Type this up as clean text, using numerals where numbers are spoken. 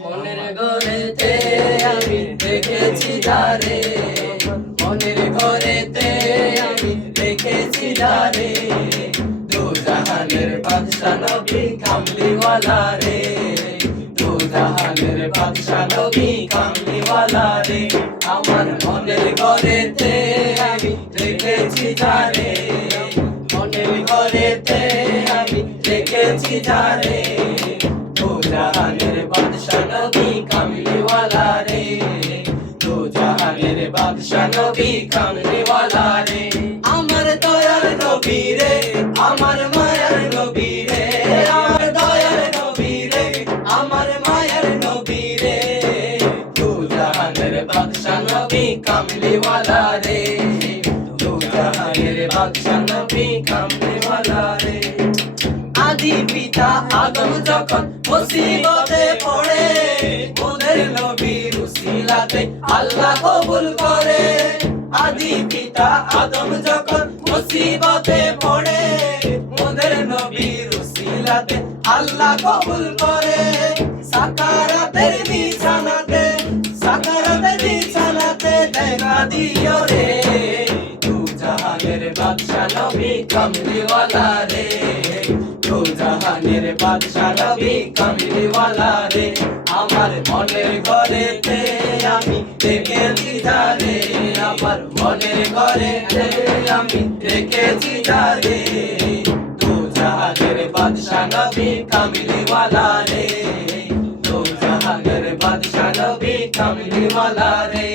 মনের ঘরেতে আমি রেখেছি যারে, মনের ঘরেতে আমি রেখেছি যারে, দু জাহানের বাদশা নবী কামলিওয়ালা রে, দু জাহানের বাদশা নবী কামলিওয়ালা রে। আমার মনের ঘরেতে আমি রেখেছি যারে, মনের ঘরেতে আমি রেখেছি যারে, দু জাহানের বাদশা নবী কামলিওয়ালা রে, দু জাহানের বাদশা নবী কামলিওয়ালা রে। আমার দয়ার নবী রে, আমার মায়ার নবী রে, আমার দয়ার নবী রে, আমার মায়ার নবী রে, দু জাহানের বাদশা নবী কামলিওয়ালা রে, দু জাহানের বাদশা নবী কামলিওয়ালা রে। আদি পিতা আদম যখন মুসিবতে পড়ে, মোদের নবীর উসিলাতে আল্লাহ কবুল করে। আদি পিতা আদম যখন মুসিবতে পড়ে, মোদের নবীর উসিলাতে আল্লাহ কবুল করে। সাকারাতের বিছানাতে, সাকারাতের বিছানাতে দেখা দিও রে, দু জাহানের বাদশা নবী কামলিওয়ালা রে, দু জাহানের বাদশা নবী কামলিওয়ালা রে। আমার মনের ঘরেতে আমি রেখেছি যারে, আমার মনের ঘরেতে আমি রেখেছি যারে, দু জাহানের বাদশা নবী কামলিওয়ালা রে, দু জাহানের বাদশা নবী কামলিওয়ালা রে।